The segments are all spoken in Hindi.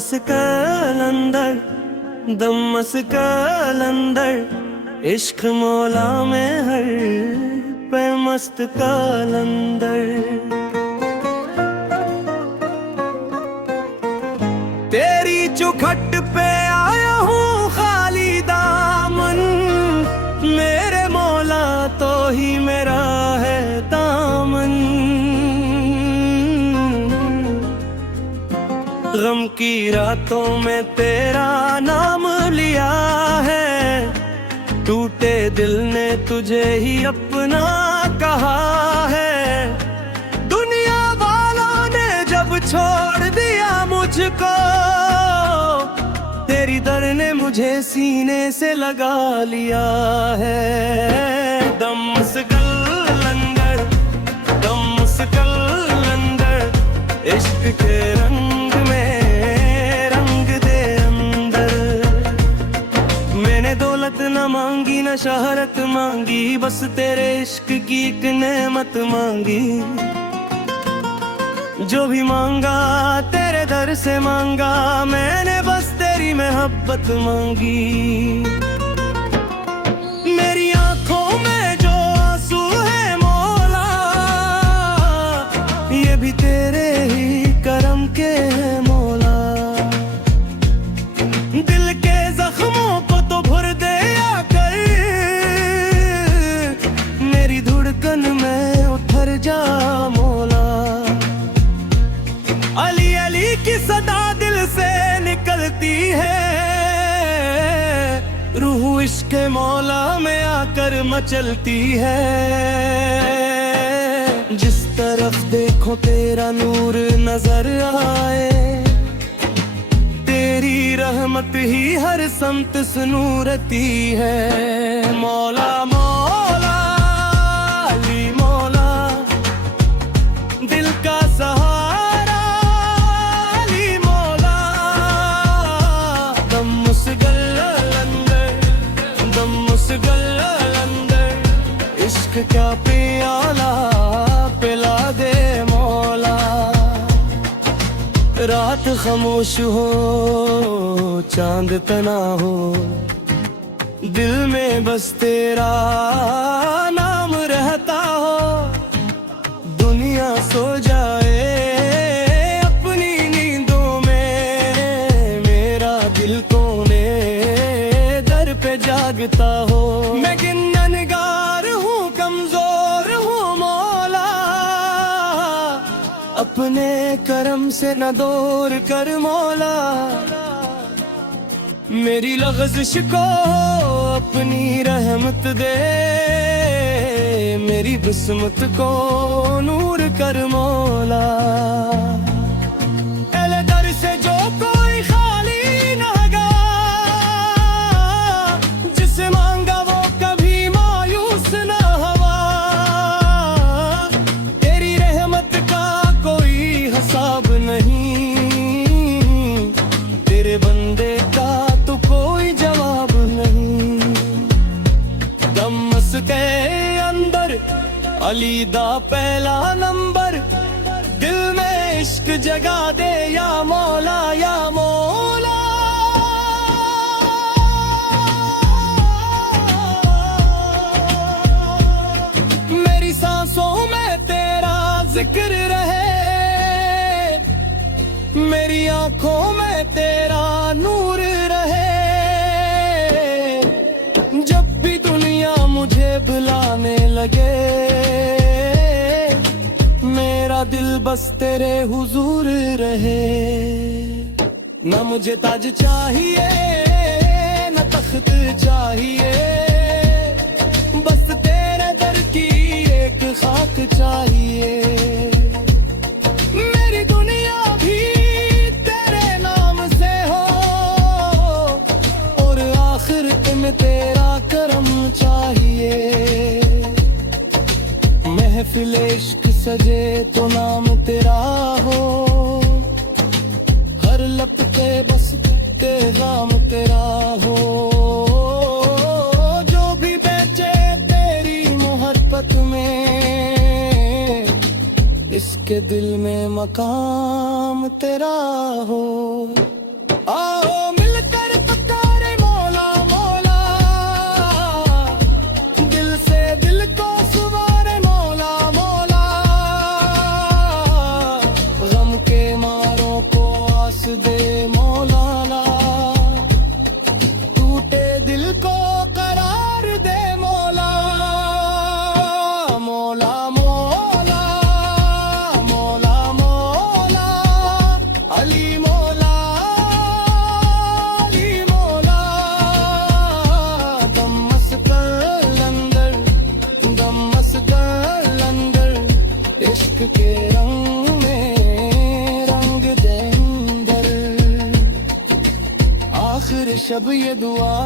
मस कलंदर दम मस कलंदर इश्क मौला में हर पे मस्त कलंदर। तेरी चौखट पे आया हूँ खाली दामन, मेरे मौला तो ही मेरा है दामन। गम की रातों में तेरा नाम लिया है, टूटे दिल ने तुझे ही अपना कहा है। दुनिया वालों ने जब छोड़ दिया मुझको, तेरी दर ने मुझे सीने से लगा लिया है। दम से कलंदर दम से कलंदर इश्क के रंग में रंग दे अंदर। मैंने दौलत न मांगी न शहरत मांगी, बस तेरे इश्क की एक नेमत मांगी। जो भी मांगा तेरे दर से मांगा, मैंने बस तेरी मोहब्बत मांगी। मेरी आंखों में जो आंसू है मौला, ये भी तेरे ही करम के हैं मौला। दिल के जख्मों को तो भर दे कर, मेरी धड़कन में उतर जा मौला। अली अली की सदा दिल से निकलती है, रूह इश्क मौला में आकर मचलती है। जिस तरफ देखो तेरा नूर नजर आए, तेरी रहमत ही हर समत सुनूरती है। मौला मौला अली मौला, दिल का सहारा अली मौला। दम मुस्गल दम मुस्गल अंदर इश्क क्या प्याला पिला दे मौला। रात खामोश हो चांद तना हो, दिल में बस तेरा नाम रहता हो। दुनिया सो जाए अपनी नींदों में, मेरा दिल कोने दर पे जागता हो। मैं गिन्नगार हूँ कमजोर हूँ मौला, अपने करम से न दूर कर मौला। मेरी लग़ज़िश को अपनी रहमत दे, मेरी किस्मत को नूर कर मौला। एले दर से जो कोई खाली न गया, जिसे मांगा वो कभी मायूस न हुआ। तेरी रहमत का कोई हिसाब नहीं, तेरे बंदे का तो कोई जवाब नहीं। दम के अंदर अली दा पहला नंबर, दिल में इश्क जगा दे या मौला या मौला। मेरी सांसों में तेरा जिक्र रहे, मेरी आंखों में तेरा नूर रहे। जब भी दुनिया मुझे बुलाने लगे, मेरा दिल बस तेरे हुजूर रहे। न मुझे ताज चाहिए न तख्त चाहिए, बस तेरे दर की एक खाक चाहिए। मेरी दुनिया भी तेरे नाम से हो, और आखिरत में तेरा करम चाहिए। महफिल इश्क सजे तो नाम तेरा हो, हर लपटे बस पैगाम तेरा हो। जो भी बेचे तेरी मोहब्बत में, इसके दिल में मकाम तेरा हो।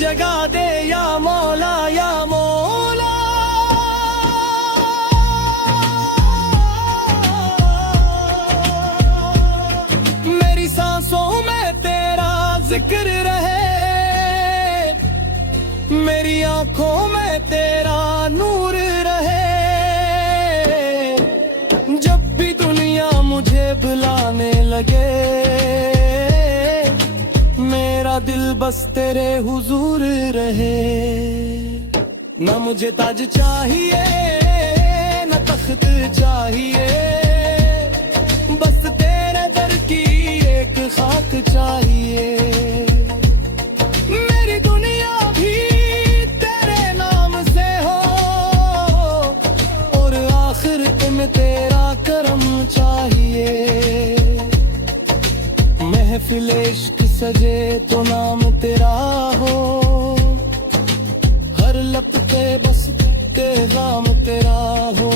जगा दे या मौला या मौला। मेरी सांसों में तेरा जिक्र रहे, मेरी आंखों में तेरा नूर रहे। जब भी दुनिया मुझे बुलाने लगे, मेरा दिल बस तेरे हुजूर रहे। न मुझे ताज चाहिए न तख्त चाहिए, बस तेरे दर की एक खाक चाहिए। मेरी दुनिया भी तेरे नाम से हो, और आखिरत में तेरा करम चाहिए। महफिल इश्क सजे तो नाम तेरा हो, हर लप पे बस पैगाम तेरा हो।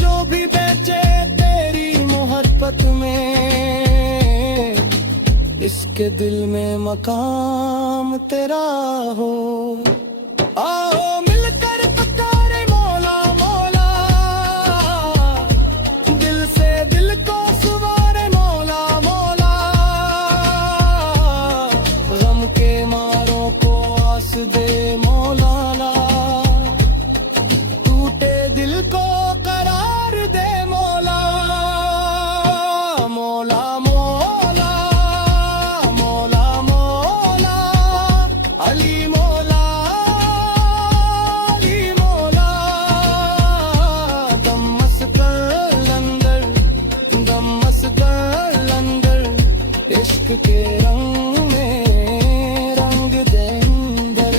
जो भी बेचे तेरी मोहब्बत में, इसके दिल में मकाम तेरा हो। आओ मिलकर पुकारे मौला मौला, दिल से दिल को सुवारे मौला मौला। गम के मारों को आस दे मौलाना, टूटे दिल को करार दे मौला। मौला मौला मौला मौला, अली मौला अली मौला। दम मस्कर अंदर, दम मस्कर अंदर, इश्क के रंग में रंग दे अंदर।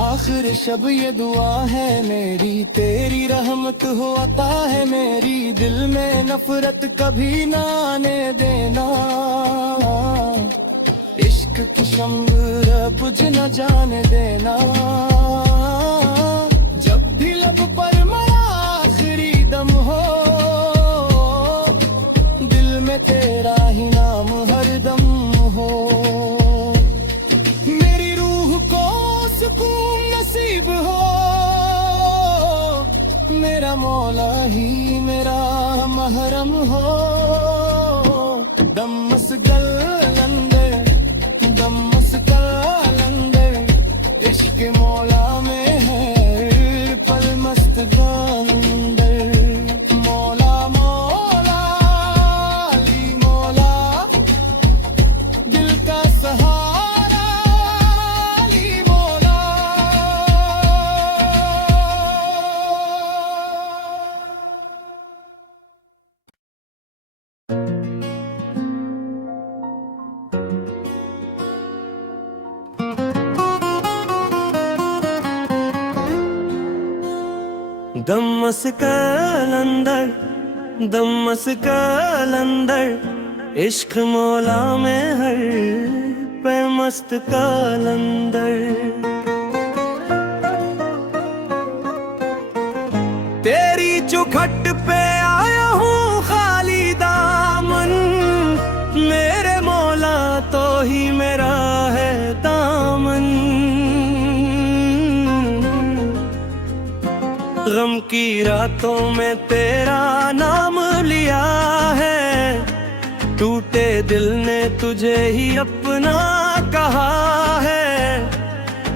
आखिर शब ये दुआ है मेरी, तेरी रहमत हो अता है मेरी। दिल में नफरत कभी ना आने देना, इश्क की शम्र बुझ न जाने देना। जब भी लब पर मेरा आखिरी दम हो, दिल में तेरा ही नाम हरदम हो। मेरी रूह को सुकून नसीब हो, मेरा मौला ही मेरा महरम हो। दम मस्गल अंदर, दम मस्गल अंदर, इश्क मौला में है पल मस्त अंदर। मौला मौला अली मौला, दिल का सहारा अली मौला। दम मस्कल अंदर, इश्क मौला में हर पे मस्त कलंदर। तेरी चौखट पे आया हूँ खाली दामन, मेरे मौला तो ही मेरा है दामन। गम की रातों में तेरा नाम लिया है, टूटे दिल ने तुझे ही अपना कहा है।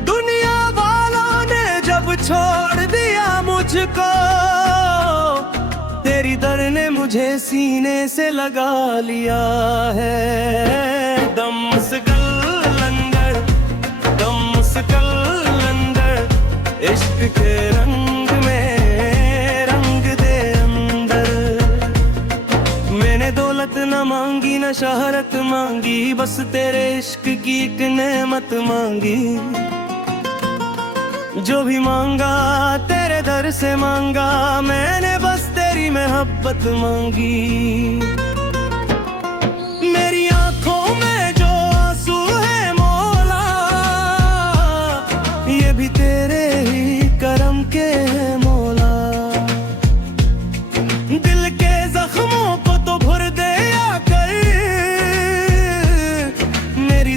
दुनिया वालों ने जब छोड़ दिया मुझको, तेरी दर ने मुझे सीने से लगा लिया है। दम सिकंदर, दम सिकंदर, इश्क के रंग में रंग दे अंदर। मैंने दौलत न मांगी न शहरत मांगी, बस तेरे इश्क की एक नेमत मांगी। जो भी मांगा तेरे दर से मांगा, मैंने बस तेरी मोहब्बत मांगी। मेरी आंखों में जो आंसू है मौला, ये भी तेरे ही करम के हैं मौला। दिल के जख्मों को तो भर दे या कर, मेरी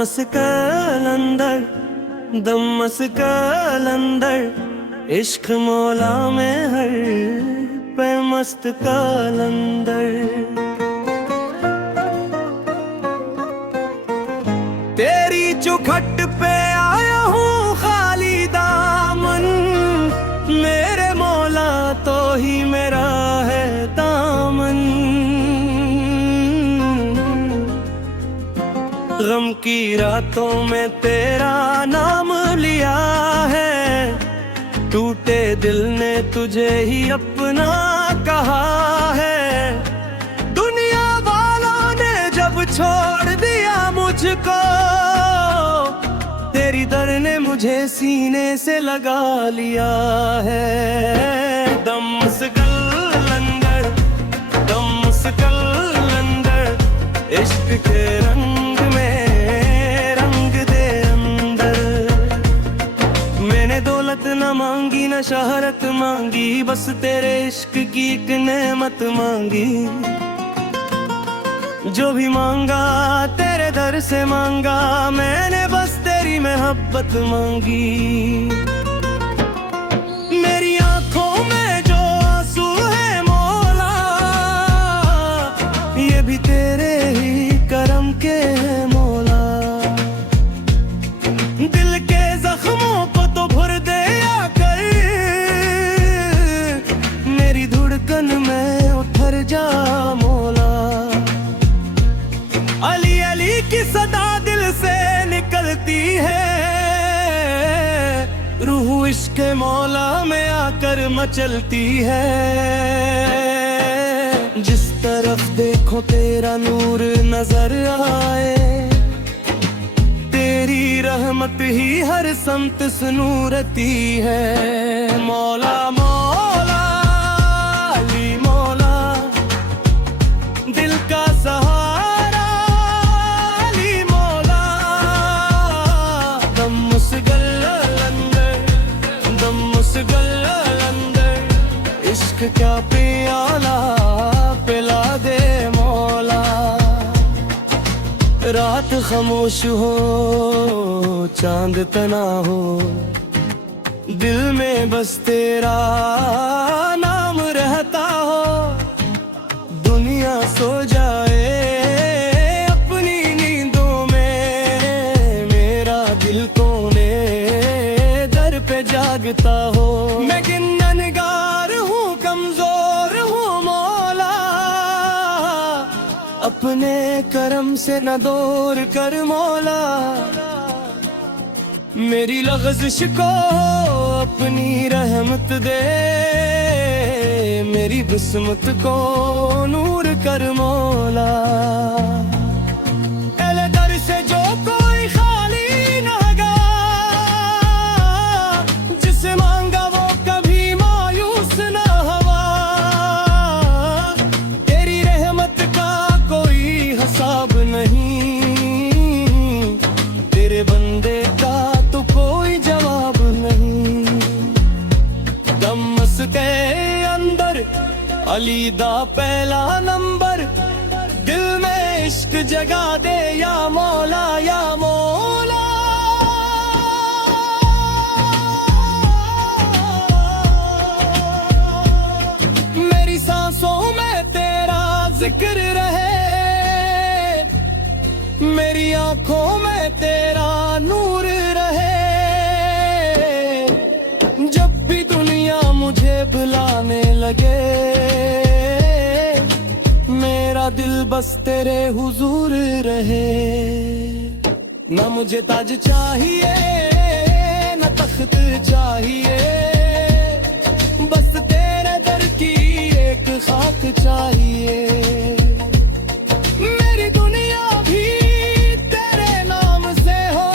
दमस कलंदर दमस कलंदर इश्क मौला में हर पे मस्त कलंदर तेरी चौखट पे आया हूँ खाली दामन मेरे मौला तो ही मेरा है दामन गम की रातों में तेरा नाम लिया है टूटे दिल ने तुझे ही अपना कहा है दुनिया वालों ने जब छोड़ दिया मुझको तेरी दर ने मुझे सीने से लगा लिया है दमस कलंदर दमस कलंदर इश्क के रंग में रंग दे अंदर मैंने दौलत न मांगी न शहरत मांगी बस तेरे इश्क की एक नेमत मांगी जो भी मांगा तेरे दर से मांगा मैंने बस तेरी मोहब्बत मांगी मेरी आंखों में जो आंसू है मौला ये भी तेरे ही करम के हैं मौला दिल के जख्मों को तो भर दे कर मेरी धड़कन में उतर जा मौला अली अली की सदा दिल से निकलती है रूह इश्क मौला में आकर मचलती है जिस तरफ देखो तेरा नूर नजर आए तेरी रहमत ही हर समत सुनूरती है मौला मौला अली मौला दिल का सहारा अली मौला दमस कलंदर इश्क क्या प्याला पिला दे मौला रात खामोश हो चांद तना हो दिल में बस तेरा नाम रहता हो दुनिया सो जाए अपनी नींदों में मेरा दिल कोने दर पे जागता हो मैं गिन्ननगार हूँ कमजोर हूँ मौला अपने करम से न दूर कर मौला मेरी लग़ज़िश को अपनी रहमत दे मेरी किस्मत को नूर कर मौला एले दर से जो कोई खाली न गया जिसे मांगा वो कभी मायूस न हुआ तेरी रहमत का कोई हिसाब नहीं तेरे बंदे का तो कोई जवाब नहीं दमस के अंदर अली दा पहला नंबर दिल में इश्क जगा दे या मौला या मौला मेरी सांसों में तेरा जिक्र रहे मेरी आंखों में तेरा नूर रहे जब भी दुनिया मुझे बुलाने लगे मेरा दिल बस तेरे हुजूर रहे ना मुझे ताज चाहिए न तख्त चाहिए बस तेरे दर की एक खाक चाहिए मेरी दुनिया भी तेरे नाम से हो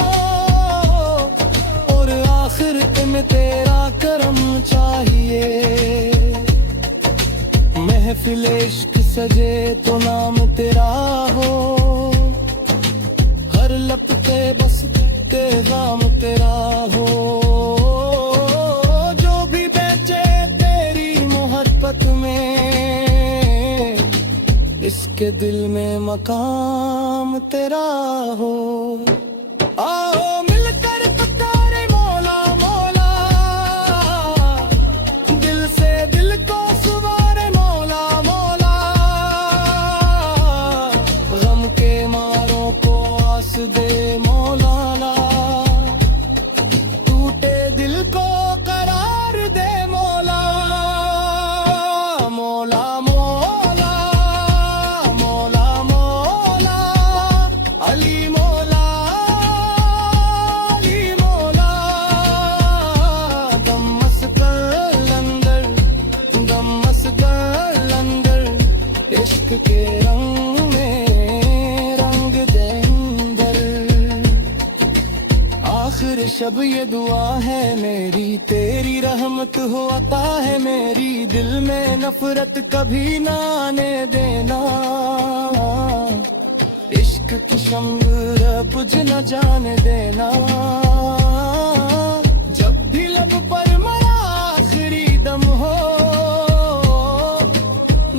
और आखिरत में तेरा करम चाहिए महफिल इश्क सजे तो नाम तेरा हो हर लपटे बस पैगाम तेरा हो जो भी बेचे तेरी मोहब्बत में इसके दिल में मकाम तेरा हो। शब ये दुआ है मेरी, तेरी रहमत हो अता है मेरी, दिल में नफरत कभी ना आने देना, इश्क की शम्र बुझ न जाने देना, जब भी लब पर मेरा आखिरी दम हो,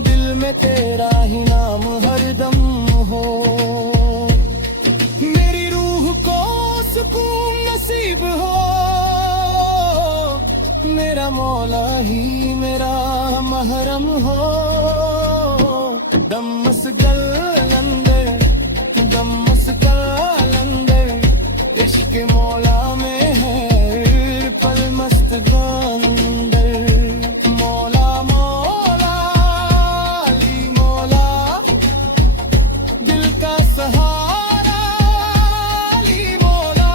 दिल में तेरा ही नाम हरदम हो, मेरी रूह को सुकून नसीब हो, मेरा मौला ही मेरा महरम हो, दम मस्गल अंदर, दम मस्गल अंदर, इश्क मौला में है पल मस्त अंदर, मौला मौला अली मौला, दिल का सहारा अली मौला।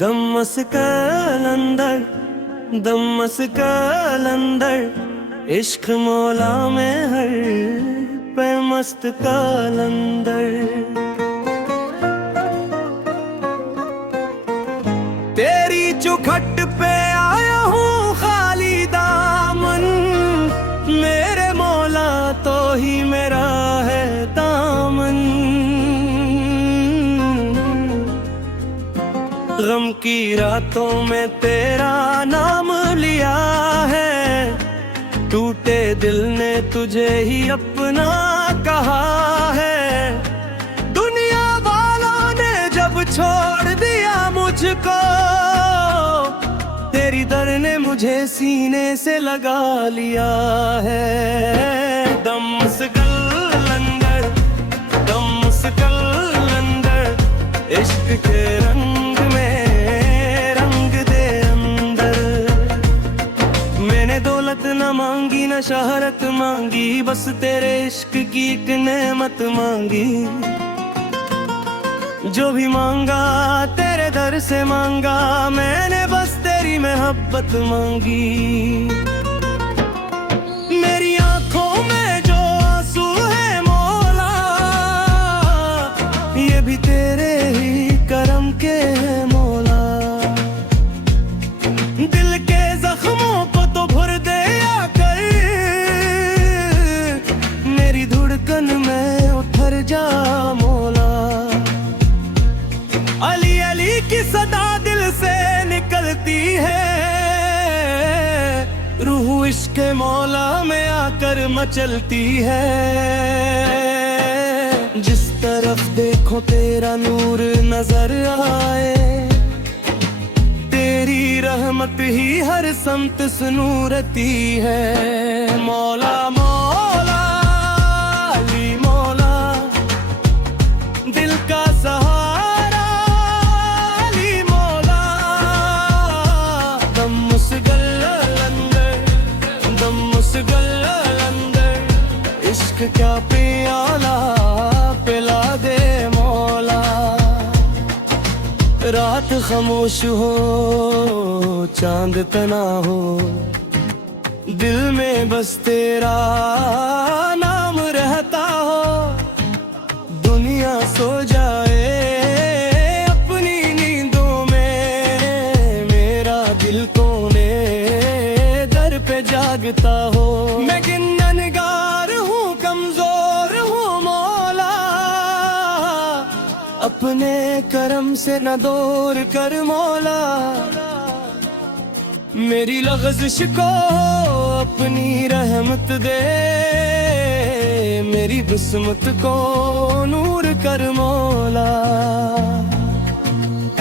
दम मस्कल अंदर, दम मस्कल अंदर, इश्क मौला में हर पे मस्त कलंदर, तेरी चौखट पे आया हूँ खाली दामन, मेरे मौला तो ही मेरा है दामन, गम की रातों में तेरा नाम लिया है, टूटे दिल ने तुझे ही अपना कहा है, दुनिया वालों ने जब छोड़ दिया मुझको, तेरी दर ने मुझे सीने से लगा लिया है, दम मस्गल अंदर, दम मस्गल अंदर, इश्क के रंग में रंग दे अंदर, मैंने दौलत न मांगी न शहरत मांगी, बस तेरे इश्क की एक नेमत मांगी, जो भी मांगा तेरे दर से मांगा, मैंने बस तेरी मोहब्बत मांगी, मेरी आंखों में जो आंसू है मौला, ये भी तेरे ही करम के हैं मौला, दिल के जख्मों को तो भर दे आकर, मेरी धड़कन में उतर जा मौला, अली अली की सदा दिल से निकलती है, रूह इश्क मौला में आकर मचलती है, जिस तरफ देखो तेरा नूर नजर आए, तेरी रहमत ही हर समत सुनूरती है, मौला मौला अली मौला, दिल का सहारा अली मौला, दम मुस्गल अंदर, दम मुस्गल अंदर, इश्क क्या प्याला पिला दे मौला, रात खामोश हो चांद तना हो, दिल में बस तेरा नाम रहता हो, दुनिया सो जाए अपनी नींदों में, मेरा दिल कोने दर पे जागता हो, मैं गिन्ननगार हूँ कमजोर हूँ मौला, अपने करम से न दूर कर मौला, मेरी लग़ज़िश को अपनी रहमत दे, मेरी बिस्मत को नूर कर मौला,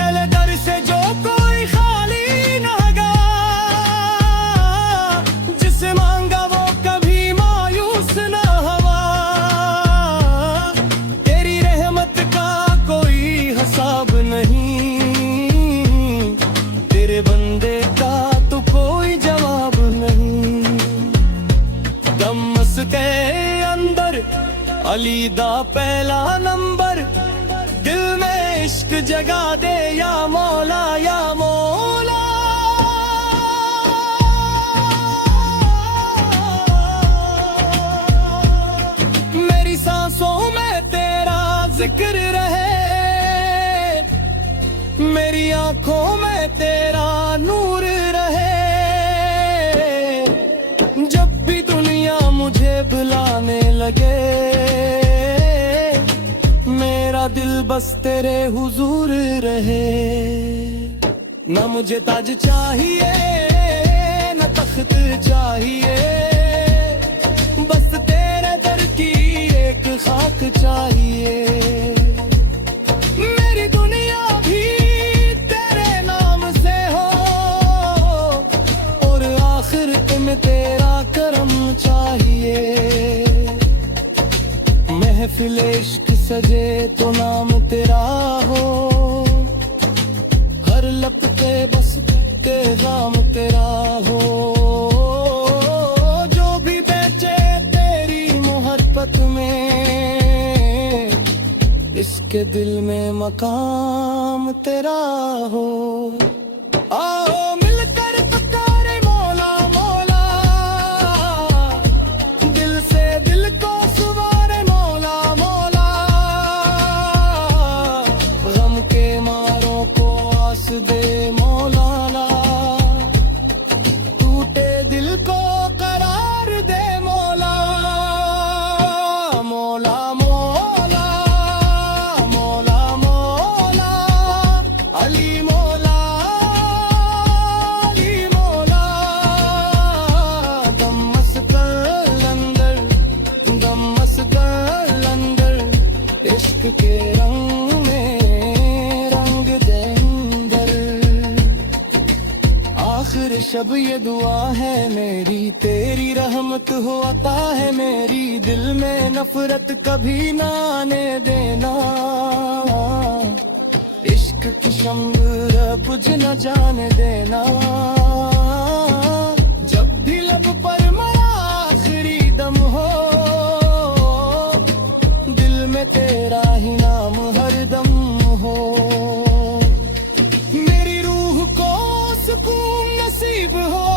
एले दर से जो कोई खाली न गया, जिसे मांगा वो कभी मायूस न हुआ, तेरी रहमत का कोई हिसाब नहीं, तेरे बंदे का तो कोई जवाब नहीं, दम मस्के अंदर अली दा पहला नंबर, दिल में इश्क जगा दे या मौला या मौला। मेरी सांसों में तेरा जिक्र रहे, मेरी आंखों में तेरा नूर रहे। जब भी दुनिया मुझे बुलाने लगे, मेरा दिल बस तेरे हुजूर रहे। न मुझे ताज चाहिए न तख्त चाहिए, बस तेरे दर की एक खाक चाहिए। मेरी दुनिया भी तेरे नाम से हो, और आखिर में तेरा करम चाहिए। महफिल इश्क सजे तो नाम तेरा हो, हर लपटे बस पैगाम तेरा हो। जो भी बेचे तेरी मोहब्बत में, इसके दिल में मकाम तेरा हो। आओ मिलकर पुकारे मौला मौला, दिल से दिल को सुवारे मौला मौला। गम के मारों को आस दे मौलाना, टूटे दिल को करार दे मौला मौला मौला मौला मौला। अली मौला अली मौला। दम मस्कर अंदर दम मस्कर अंदर, इश्क के रंग में रंग दे अंदर। आखिर शब ये दुआ है मेरी, तेरी रहमत हो अता है मेरी। दिल में नफरत कभी ना आने देना, इश्क की शम्र बुझ न जाने देना। जब भी लब पर मेरा आखिरी दम हो, दिल में तेरा ही नाम हरदम हो। मेरी रूह को सुकून नसीब हो,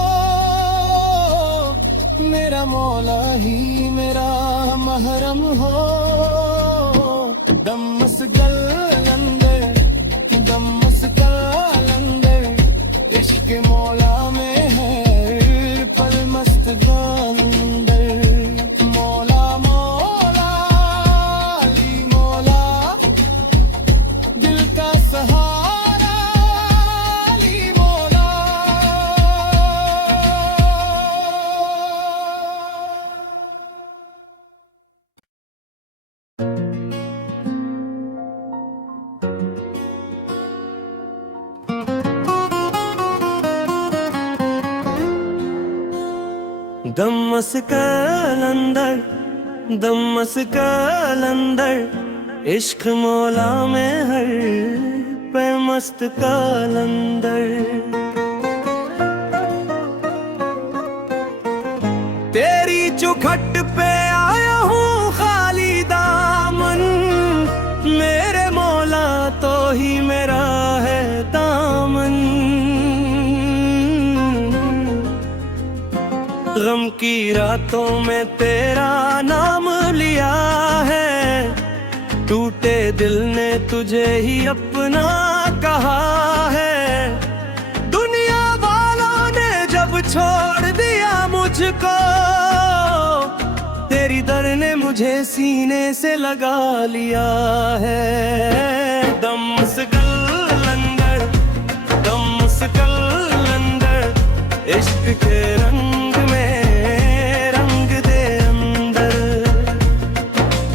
मेरा मौला ही मेरा महरम हो। दम मस्गल अंदर दम मस्गल अंदर, इश्क मौला में है पल मस्त अंदर। मौला मौला अली मौला, दिल का सहारा अली मौला। दमस कलंदर दमस कलंदर, इश्क मौला में हर पे मस्त कलंदर। तेरी चौखट पे आया हूँ खाली दामन, मेरे मौला तो ही मेरा है दामन। गम की रातों में तेरा नाम लिया है, टूटे दिल ने तुझे ही अपना कहा है। दुनिया वालों ने जब छोड़ दिया मुझको, तेरी दर ने मुझे सीने से लगा लिया है। दम से कलंदर इश्क के रंग में रंग दे अंदर।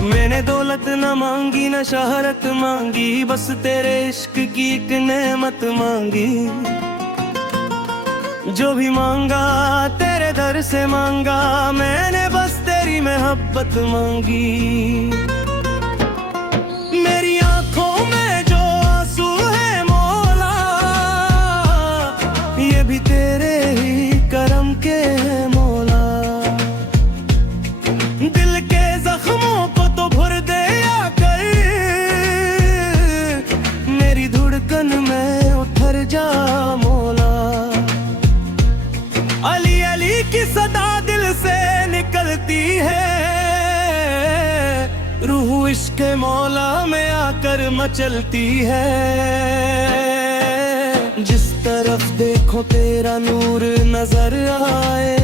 मैंने दौलत न मांगी न शहरत मांगी, बस तेरे इश्क की एक नेमत मांगी। जो भी मांगा तेरे दर से मांगा, मैंने बस तेरी मोहब्बत मांगी। मेरी आंखों में जो आंसू है मौला, ये भी तेरे ही करम के हैं मौला। दिल के जख्मों को तो भर दे या कर, मेरी इश्क़ मौला में आकर मचलती है। जिस तरफ देखो तेरा नूर नजर आए,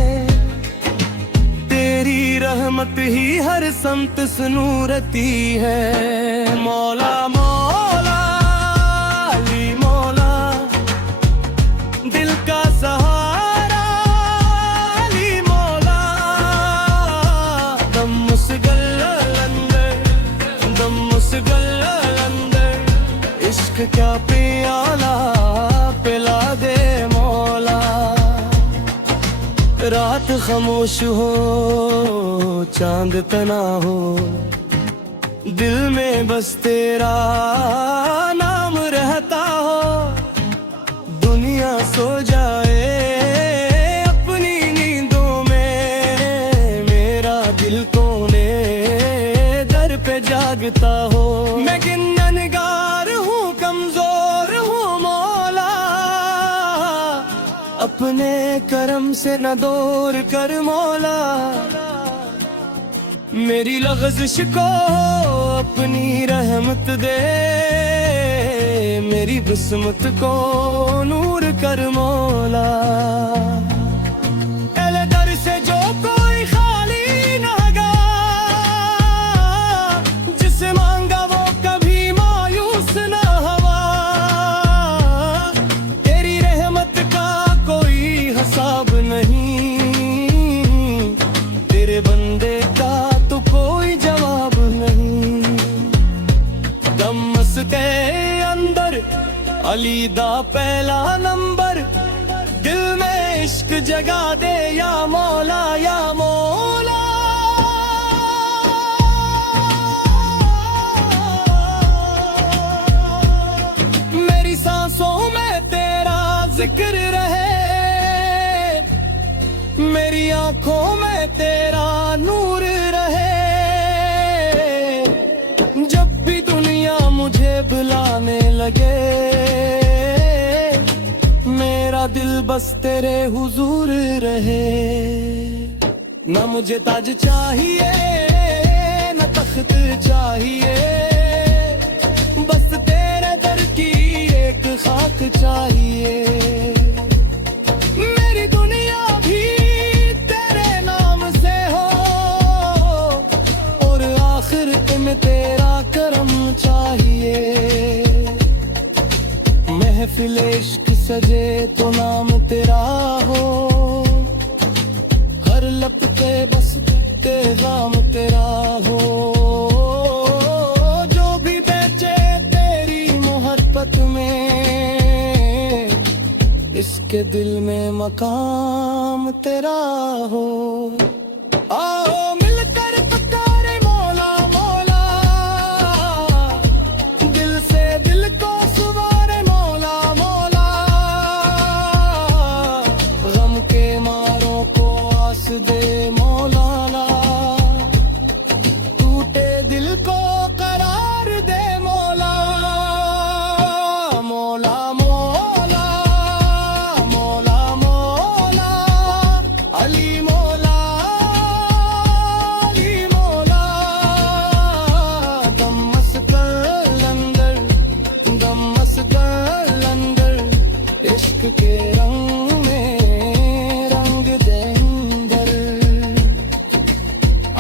तेरी रहमत ही हर समत सुनूरती है। मौला मौला अली मौला, दिल का सहारा अली मौला, दम मुस्गल अंदर, दम मुस्गल अंदर, इश्क क्या प्याला पिला दे मौला। रात खामोश हो चांद तना हो, दिल में बस तेरा नाम रहता हो। दुनिया सो जाए अपनी नींदों में, मेरा दिल कोने दर पे जागता हो। मैं गिन्ननगार हूँ, कमजोर हूँ मौला, अपने करम से न दूर कर मौला। मेरी लग़ज़िश को अपनी रहमत दे, मेरी किस्मत को नूर कर मौला। एले दर से जो कोई खाली न गया, जिसे मांगा वो कभी मायूस न हुआ। तेरी रहमत का कोई हिसाब नहीं, तेरे बंदे का तो कोई जवाब नहीं। दमस के अंदर अली दा पहला नंबर, दिल में इश्क जगा दे या मौला या मौला। मेरी सांसों में तेरा जिक्र रहे, मेरी आंखों में तेरा नूर रहे। जब भी दुनिया मुझे बुलाने लगे, मेरा दिल बस तेरे हुजूर रहे। न मुझे ताज चाहिए न तख्त चाहिए, बस तेरे दर की एक खाक चाहिए। मेरी दुनिया भी तेरे नाम से हो, और आखिर में तेरा करम चाहिए। महफिल इश्क सजे तो नाम तेरा हो, हर लब पे बस पैगाम तेरा हो। जो भी बेचे तेरी मोहब्बत में, इसके दिल में मकाम तेरा हो। आओ मिलकर पुकारे मौला मौला, दिल से दिल को सुवारे मौला मौला। गम के मारों को आस दे मौलाना, टूटे दिल को करार दे मौला। मौला मौला मौला मौला अली मौला अली मौला। दम मस्कर अंदर, दम मस्कर अंदर, इश्क के रंग में रंग दे अंदर।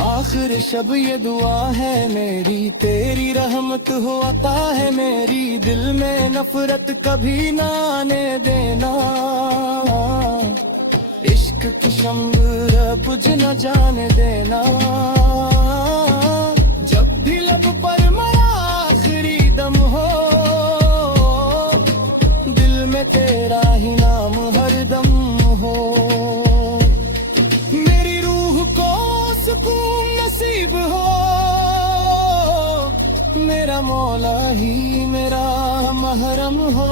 आखिर शब ये दुआ है मेरी, तेरी रहमत हो अता है मेरी। दिल में नफरत कभी ना आने देना, इश्क की शम्र बुझ न जाने देना। जब भी लब पर मेरा आखिरी दम हो, दिल में तेरा ही नाम हरदम हो। मेरी रूह को सुकून नसीब हो, मेरा मौला ही मेरा महरम हो।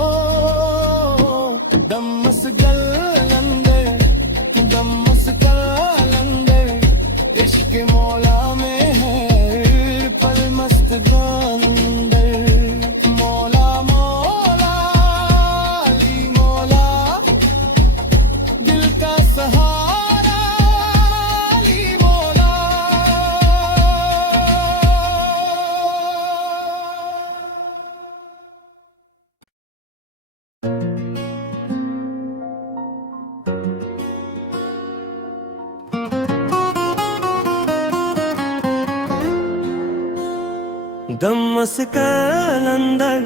दम मस्गल अंदर, दम मस्गल अंदर, इश्क मौला में है पल मस्त गंदर। मौला मौला अली मौला, दिल का सहारा अली मौला। मस कलंदर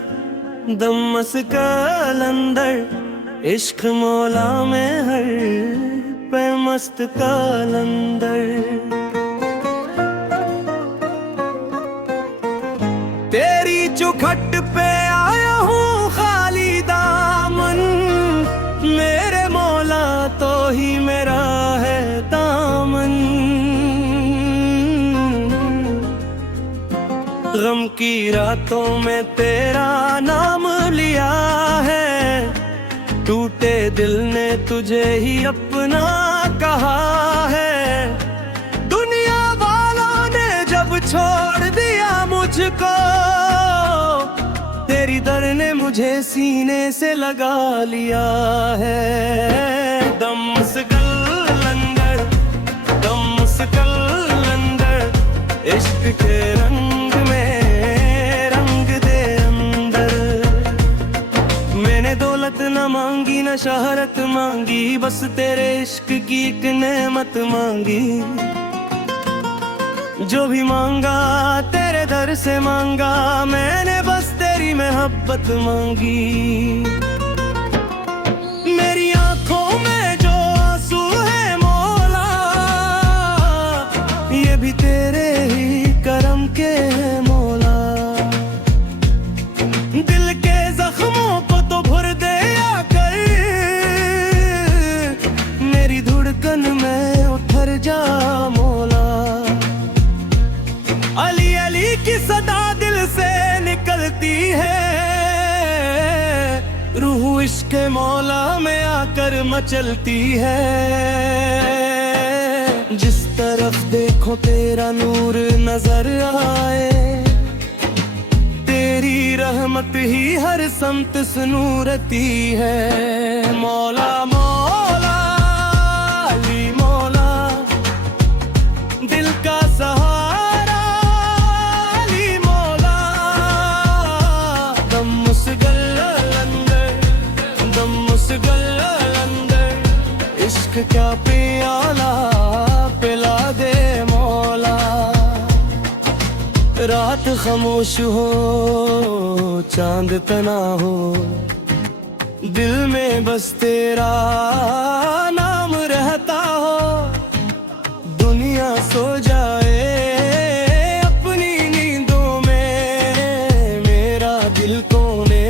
दम मस कलंदर इश्क मौला में हर पे मस्त कलंदर तेरी चौखट पे आया हूँ खाली दामन मेरे मौला तो ही मेरा है दामन गम की रातों में तेरा नाम लिया है टूटे दिल ने तुझे ही अपना कहा है दुनिया वालों ने जब छोड़ दिया मुझको तेरी दर ने मुझे सीने से लगा लिया है दम से कलंदर दम से कलंदर इश्क के रंग में रंग दे अंदर मैंने दौलत न मांगी न शहरत मांगी बस तेरे इश्क की एक नेमत मांगी जो भी मांगा तेरे दर से मांगा मैंने बस तेरी मोहब्बत मांगी मेरी आंखों में जो आंसू है मौला ये भी तेरे ही करम के हैं मौला दिल के जख्मों को तो भर दे कर मेरी धड़कन में उतर जा मौला अली अली की सदा दिल से निकलती है रूह इश्क मौला में आकर मचलती है जिस तरफ देखो तेरा नूर नजर आए तेरी रहमत ही हर समत सुनूरती है मौला मौला अली मौला दिल का सहारा अली मौला दम मुसगल अंदर इश्क क्या प्याला पिला दे मौला रात खामोश हो चांद तना हो दिल में बस तेरा नाम रहता हो दुनिया सो जाए अपनी नींदों में मेरा दिल कोने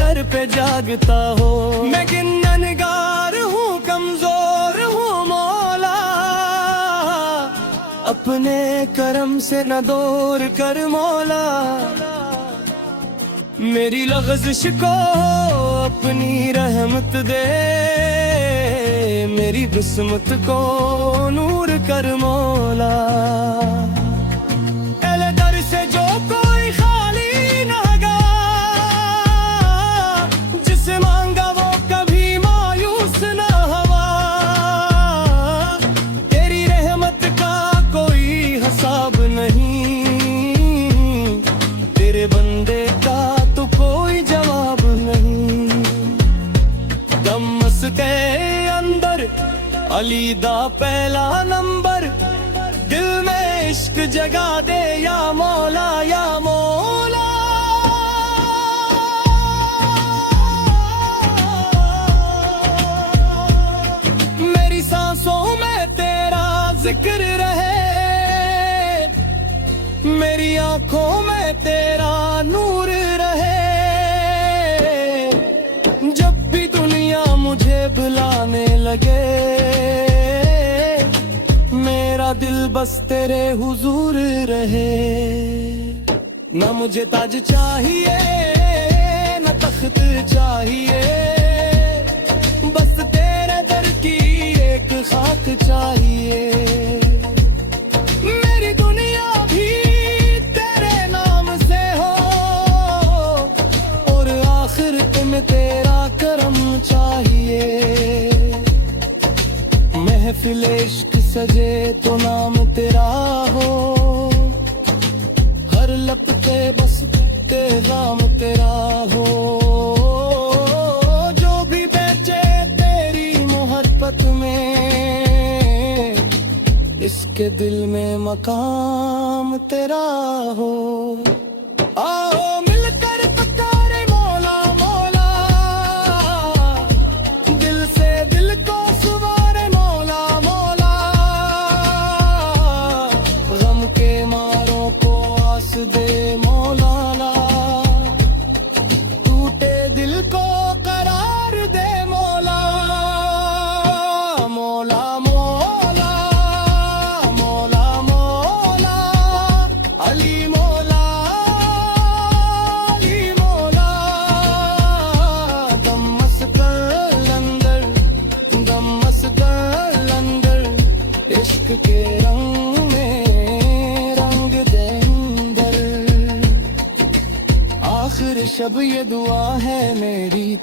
दर पे जागता हो मैं गिन्ननगार हूँ कमजोर हूँ मौला अपने करम से न दूर कर मौला मेरी लग़ज़िश को अपनी रहमत दे मेरी किस्मत को नूर कर मौला एले दर से जो कोई खाली न गया जिसे मांगा वो कभी मायूस न हुआ तेरी रहमत का कोई हिसाब नहीं तेरे बंदे का तो कोई जवाब नहीं दम के अंदर अली दा पहला नंबर दिल में इश्क जगा दे या मौला या मौला मेरी सांसों में तेरा जिक्र रहे मेरी आंखों में तेरा नूर रहे जब भी दुनिया मुझे बुलाने लगे मेरा दिल बस तेरे हुजूर रहे न मुझे ताज चाहिए न तख्त चाहिए बस तेरे दर की एक खाक चाहिए मेरी दुनिया भी तेरे नाम से हो और आखिरत में तेरा करम चाहिए महफिल इश्क सजे तो नाम तेरा हो हर लपटे बस पैगाम तेरा हो जो भी बेचे तेरी मोहब्बत में इसके दिल में मकाम तेरा हो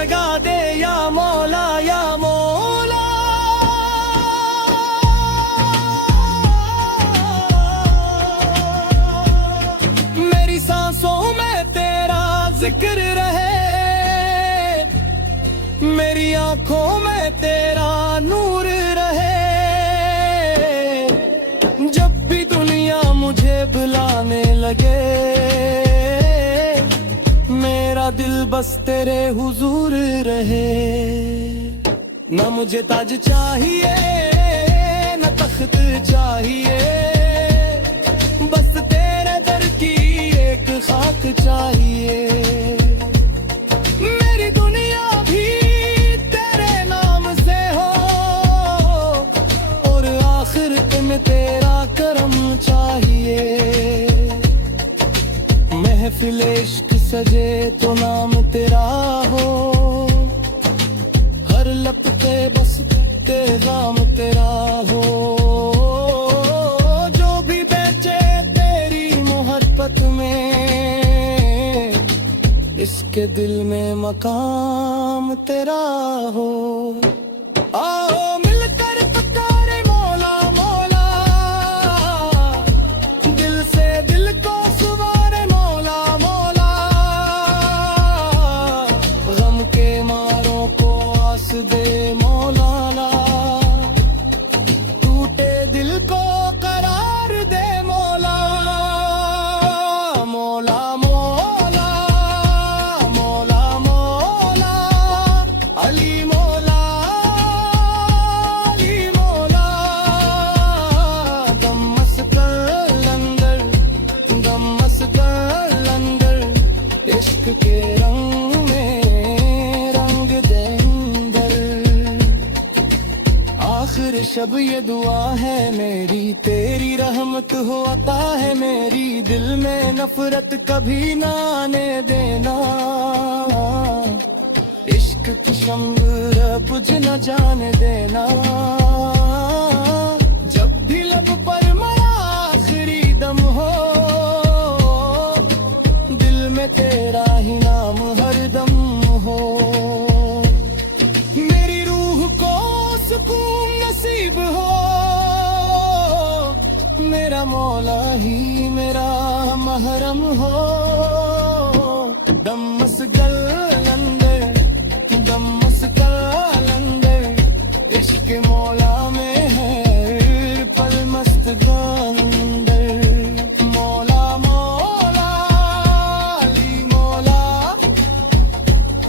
जगा दे या मौला या मौला। मेरी सांसों में तेरा जिक्र रहे, मेरी आंखों में तेरा नूर रहे। जब भी दुनिया मुझे बुलाने लगे, मेरा दिल बस तेरे हुजूर रहे। न मुझे ताज चाहिए न तख्त चाहिए, बस तेरे दर की एक खाक चाहिए। मेरी दुनिया भी तेरे नाम से हो, और आखिरत में तेरा करम चाहिए। महफिल इश्क सजे तो नाम तेरा हो, हर लप पे बस पैगाम तेरा हो। जो भी बेचे तेरी मोहब्बत में, इसके दिल में मकाम तेरा हो। आओ मिलकर पुकारे मौला मौला, दिल से दिल को सुवारे मौला मौला। गम के मारों को आस दे मौलाना, टूटे दिल को करार दे मौला मौला मौला मौला मौला। अली मौला अली मौला। दम मस्कर अंदर दम मस्कर अंदर, इश्क के रंग में रंग दे अंदर। आखिर शब ये दुआ है मेरी, तेरी रहमत हो अता है मेरी। दिल में नफरत कभी ना आने देना, इश्क की शम्र बुझ न जाने देना। जब भी लब पर मेरा आखिरी दम हो, दिल में तेरा ही नाम हरदम हो। मेरी रूह को सुकून नसीब हो, मेरा मौला ही मेरा महरम हो। दम मस्गल अंदर दम मस्गल अंदर, इश्क मौला में है पल मस्त गंदर। मौला मौला अली मौला,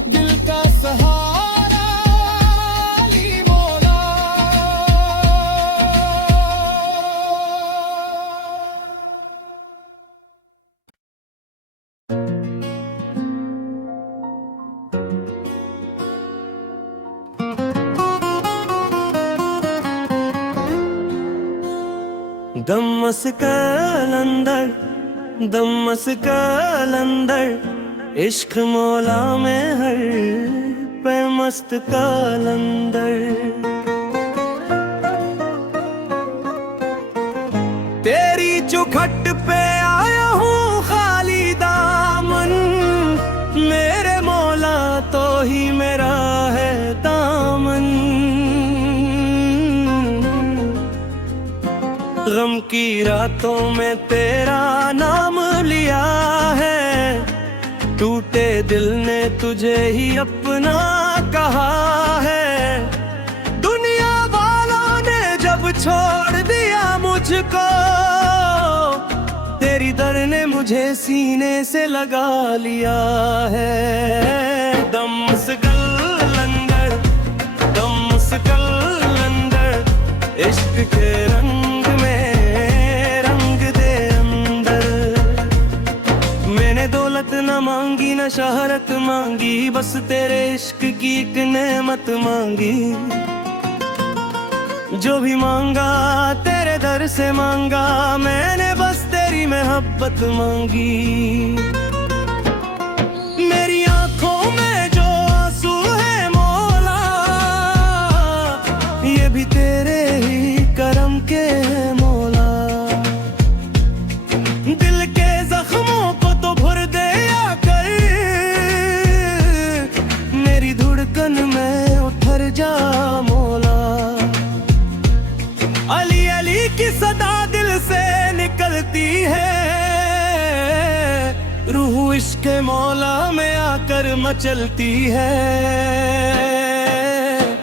दिल का सहारा अली मौला। दमस कलंदर दमस कलंदर, इश्क मौला में हर पे मस्त कलंदर। तेरी चौखट पे आया हूँ खाली दामन, मेरे मौला तो ही मेरा है दामन। गम की रातों में तेरा नाम लिया है, टूटे दिल ने तुझे ही अपना कहा है। दुनिया वालों ने जब छोड़ दिया मुझको, तेरी दर ने मुझे सीने से लगा लिया है। दम मुस्कल लंगर दम मुस्कल लंगर, इश्क के रंग में रंग दे अंदर। मैंने दौलत न मांगी न शहरत मांगी, बस तेरे इश्क की एक नेमत मांगी। जो भी मांगा तेरे दर से मांगा, मैंने बस तेरी मोहब्बत मांगी। मेरी आंखों में जो आंसू है मौला, ये भी तेरे ही करम के हैं मौला। दिल के जख्मों को तो भर दे या कर, मेरी रहती है, रूह इश्क मौला में आकर मचलती है।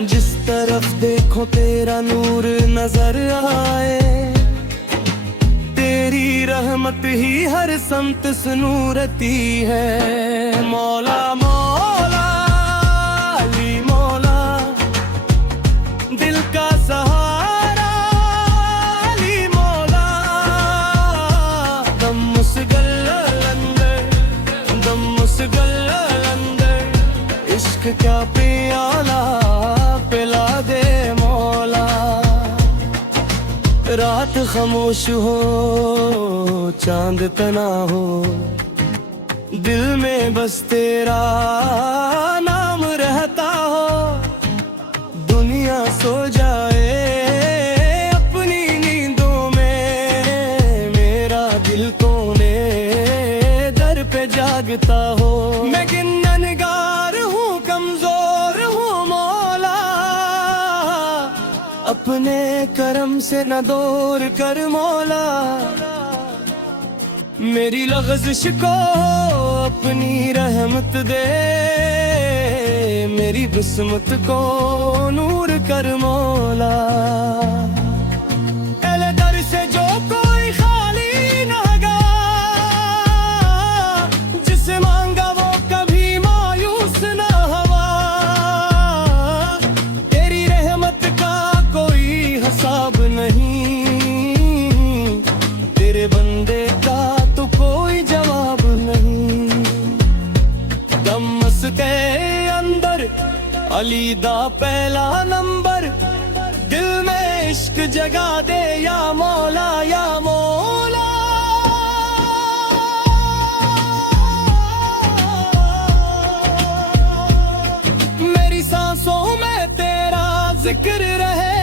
जिस तरफ देखो तेरा नूर नजर आए, तेरी रहमत ही हर समत सुनूरती है। मौला मौला अली मौला, दिल का सहारा अली मौला, दम मुसगल अंदर, दम मुसगल अंदर, इश्क क्या प्याला पिला दे मौला। रात खामोश हो चांद तना हो, दिल में बस तेरा नाम रहता हो। दुनिया सो जाए अपनी नींदों में, मेरा दिल कोने दर पे जागता हो। मैं गिन्ननगार हूँ, कमजोर हूँ मौला, अपने करम से न दूर कर मौला। मेरी लग़ज़िश को अपनी रहमत दे, मेरी किस्मत को नूर कर मौला। एले दर से जो कोई खाली न गया, जिसे मांगा वो कभी मायूस न हुआ। तेरी रहमत का कोई हिसाब नहीं, तेरे बंदे का तो कोई जवाब नहीं। दमस के अंदर अली दा पहला नंबर, दिल में इश्क जगा दे या मौला या मौला। मेरी सांसों में तेरा जिक्र रहे,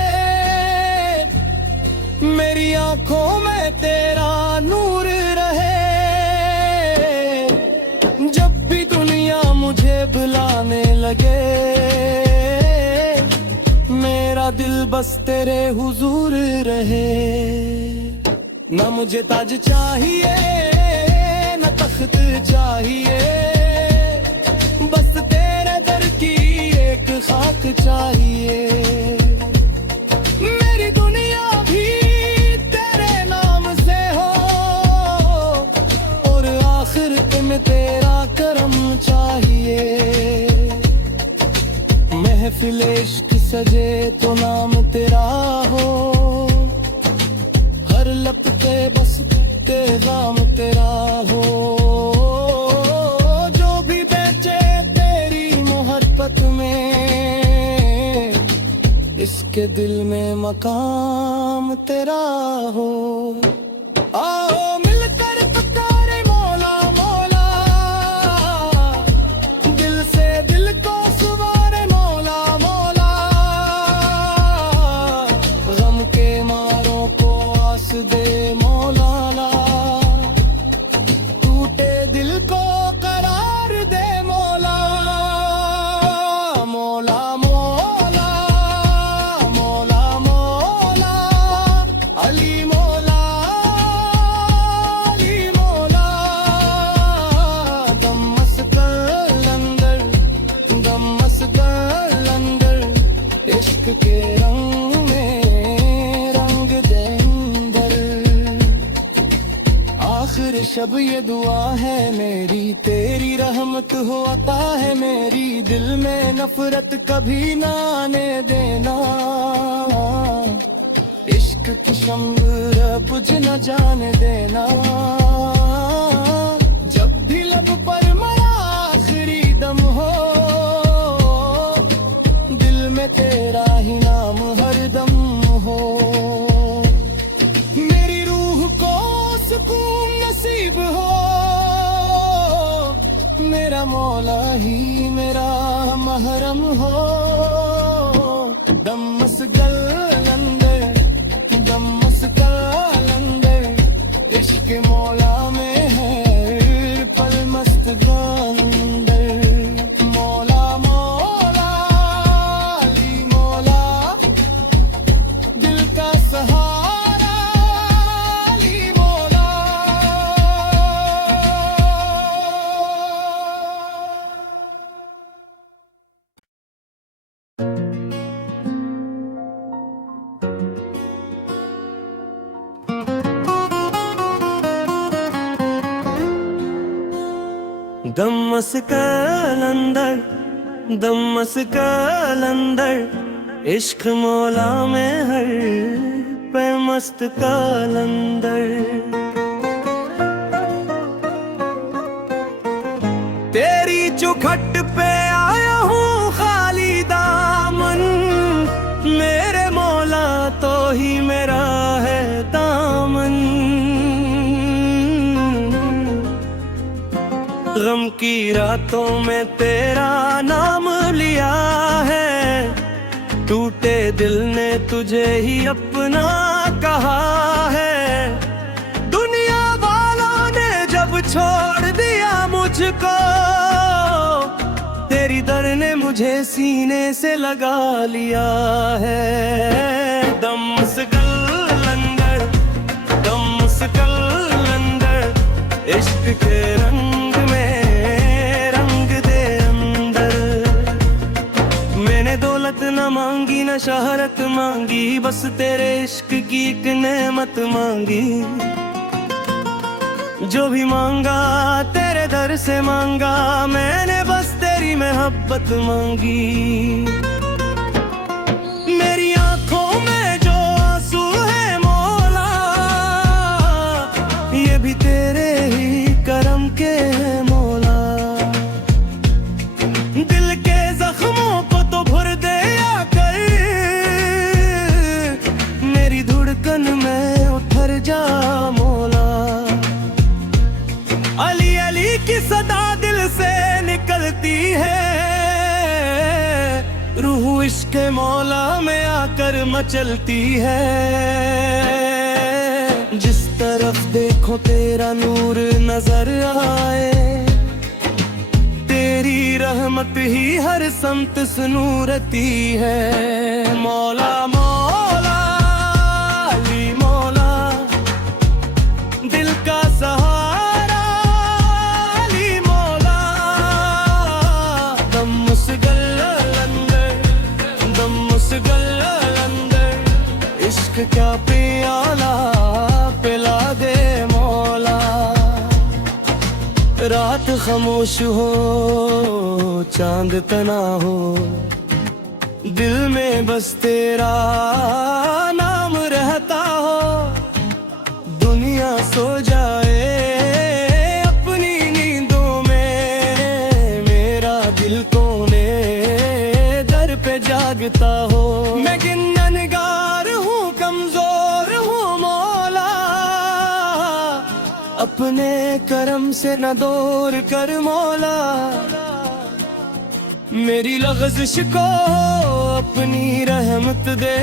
मेरी आंखों में तेरा नूर रहे। जब भी दुनिया मुझे बुलाने लगे, मेरा दिल बस तेरे हुजूर रहे। न मुझे ताज चाहिए न तख्त चाहिए, बस तेरे दर की एक खाक चाहिए। मेरी दुनिया भी तेरे नाम से हो, और आखिरत में तेरा करम चाहिए। महफिल इश्क सजे तो नाम तेरा हो, हर लपटे बस पैगाम तेरा हो। जो भी बेचे तेरी मोहब्बत में, इसके दिल में मकाम तेरा हो। आओ मिलकर पुकारे मौला मौला, दिल से दिल को सुवारे मौला मौला। गम के मारों को आस दे मौला ला, टूटे दिल को करार दे मौला। मौला मौला मौला मौला अली मौला, अली मौला। दम मस्कर अंदर, दम मस्कर अंदर, इश्क के रंग में रंग दे अंदर। आखिर शब ये दुआ है मेरी, तेरी रहमत हो अता है मेरी। दिल में नफरत कभी ना आने देना, इश्क की शम्र बुझ न जाने देना। जब भी लब पर मेरा आखिरी दम हो, दिल में तेरा ही नाम हर दम हो। मेरी रूह को सुकून नसीब हो, मेरा मौला ही मेरा महरम हो। दम मस्गल अंदर, दम मस्गल अंदर, इश्क मौला में है पल मस्त अंदर। मौला मौला अली मौला, दिल का सहारा अली मौला। दमस कलंदर दमस कलंदर इश्क मौला में हर पे मस्त कलंदर तेरी चौखट पे आया हूँ खाली दामन मेरे मौला तो ही मेरा है दामन गम की रातों में तेरा नाम लिया है टूटे दिल ने तुझे ही अपना कहा है दुनिया वालों ने जब छोड़ दिया मुझको तेरी दर ने मुझे सीने से लगा लिया है दमस कलंदर दमस कलंदर इश्क के रंग में रंग दे अंदर मैंने दौलत न मांगी न शहरत मांगी बस तेरे इश्क की एक नेमत मांगी जो भी मांगा तेरे दर से मांगा मैंने बस तेरी मोहब्बत मांगी मेरी आंखों में जो आंसू है मौला ये भी तेरे ही करम के हैं मौला दिल के जख्मों को तो भर दे कर मेरी धड़कन में उतर जा मौला अली अली की सदा दिल से निकलती है रूह इश्क मौला में आकर मचलती है जिस तरफ देखो तेरा नूर नजर आए तेरी रहमत ही हर समत सुनूरती है मौला मौला अली मौला दिल का सहारा अली मौला दमस कलंदर इश्क क्या प्याला पिला दे मौला रात खामोश हो चांद तना हो दिल में बस तेरा नाम रहता हो दुनिया सो जाए अपनी नींदों में मेरा दिल कोने दर पे जागता हो मैं गिन्नगार हूँ कमजोर हूँ मौला अपने करम से न दूर कर मौला मेरी लग़ज़िश को अपनी रहमत दे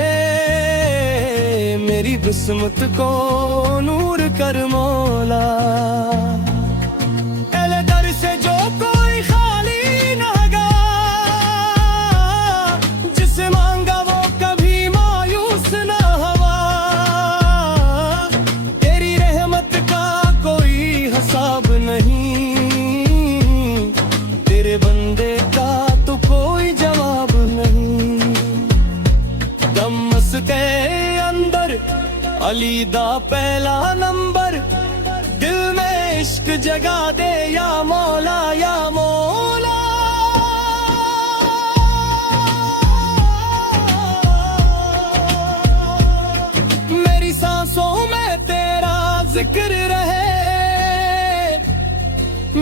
मेरी किस्मत को नूर कर मौला एले दर से जो कोई खाली न गया जिसे मांगा वो कभी मायूस न हुआ तेरी रहमत का कोई हिसाब नहीं तेरे बंदे का तो कोई जवाब नहीं दमस के अंदर अली दा पहला नंबर दिल में इश्क जगा दे या मौला या मौला मेरी सांसों में तेरा जिक्र रहे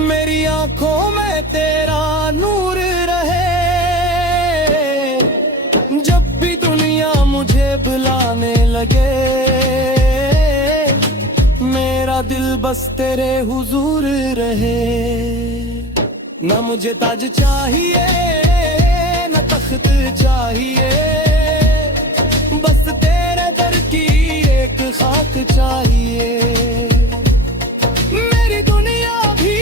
मेरी आंखों में तेरा नूर रहे जब भी दुनिया मुझे बुलाने लगे मेरा दिल बस तेरे हुजूर रहे न मुझे ताज चाहिए न तख्त चाहिए बस तेरे दर की एक खाक चाहिए मेरी दुनिया भी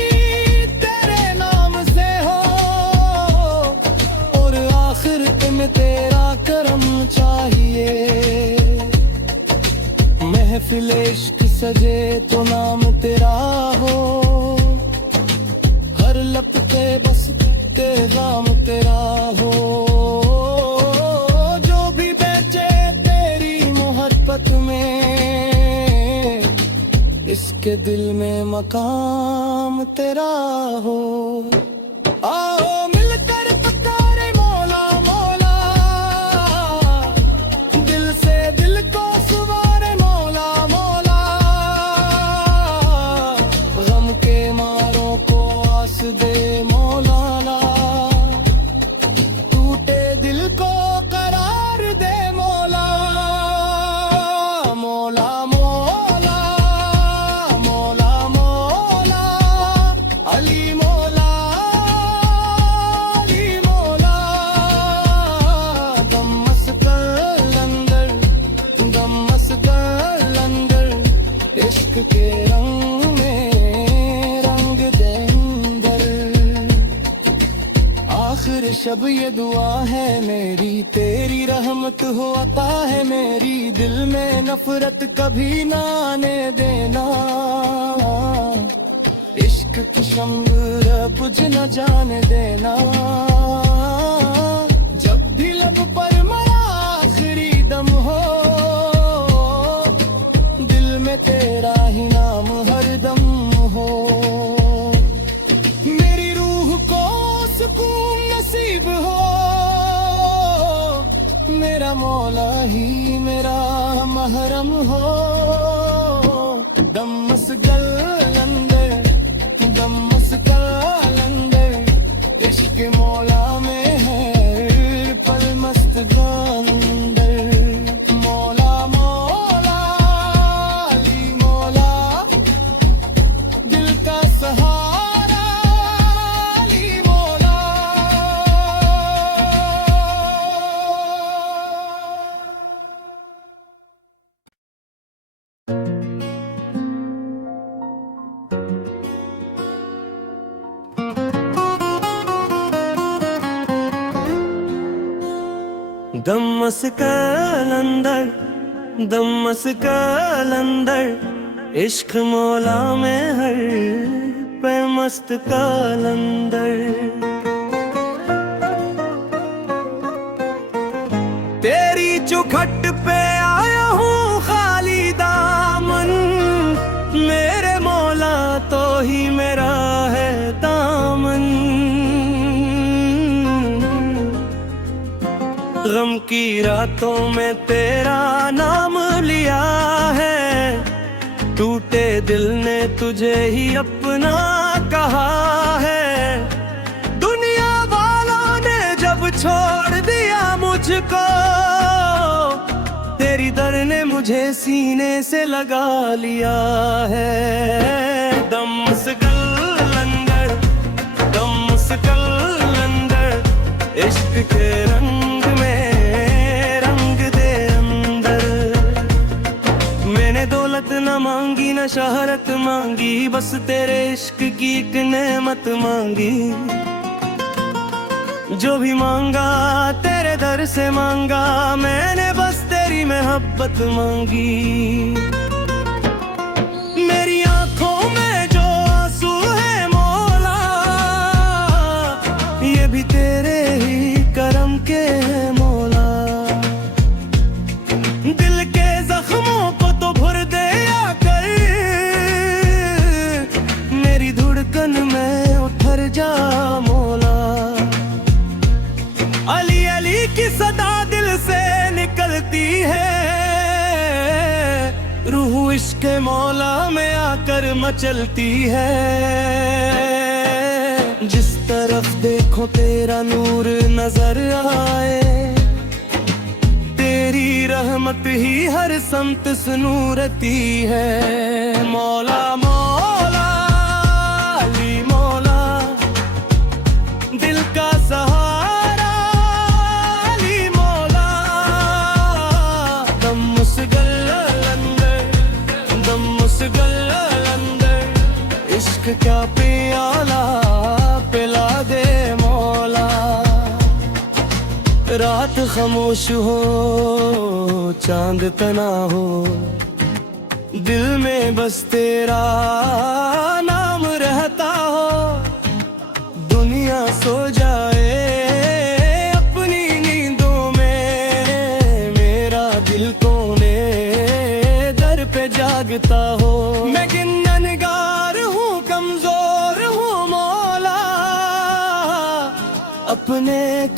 तेरे नाम से हो और आखिर में तेरा करम चाहिए महफिल इश्क सजे तो नाम तेरा हो हर लपटे बस पैगाम तेरा हो जो भी बेचे तेरी मोहब्बत में इसके दिल में मकाम तेरा हो। आओ मिलकर पुकारे मौला मौला, दिल से दिल को सुवारे मौला मौला, गम के मारों को आस दे मौलाना, टूटे दिल को करार दे मौला मौला मौला मौला मौला, अली मौला अली मौला, दम मस्कर अंदर दम मस्कर अंदर, इश्क के रंग में रंग दे अंदर। आखिर शब ये दुआ है मेरी, तेरी रहमत हो अता है मेरी, दिल में नफरत कभी ना आने देना, इश्क की शम्र बुझ न जाने देना। जब भी लब पर मेरा आखिरी दम हो, दिल में तेरा ही नाम हरदम हो, मेरी रूह को सुकून नसीब हो, मेरा मौला ही मेरा महरम हो। दम मस्गल अंदर दम मस्गल अंदर, इश्क मौला में है पल मस्त गंदर, मौला मौला अली मौला, दिल का सहारा अली मौला। दम मस्कल अंदर दम मस्कल अंदर, इश्क मौला में हर पे मस्त कलंदर। तेरी चौखट पे आया हूँ खाली दामन, मेरे मौला तो ही मेरा है दामन। गम की रातों में तेरा नाम लिया है, टूटे दिल ने तुझे ही अपना कहा है। दुनिया वालों ने जब छोड़ दिया मुझको, तेरी दर ने मुझे सीने से लगा लिया है। दम मुस्कल अंदर दम मुस्कल अंदर, इश्क के रंग में रंग दे अंदर। मैंने दौलत न मांगी न शहरत मांगी, बस तेरे इश्क की एक नेमत मांगी। जो भी मांगा तेरे दर से मांगा, मैंने बस तेरी मोहब्बत मांगी। मेरी आंखों में जो आंसू है मौला, ये भी तेरे ही करम के हैं मौला। दिल के जख्मों को तो भर दे आकर, मेरी धड़कन में उतर जा मौला। अली अली की सदा दिल से निकलती है, रूह इश्क मौला में आकर मचलती है। जिस तरफ देखो तेरा नूर नजर आए, तेरी रहमत ही हर समत सुनूरती है। मौला मौला अली मौला, दिल का सहारा अली मौला। दम मुस्गल अंदर दम मुस्गल अंदर, इश्क क्या प्याला पिला दे मौला। रात खामोश हो चांद तना हो, दिल में बस तेरा नाम रहता हो। दुनिया सो जाए अपनी नींदों में, मेरा दिल कोने दर पे जागता हो। मैं गिन्ननगार हूँ कमजोर हूँ मौला,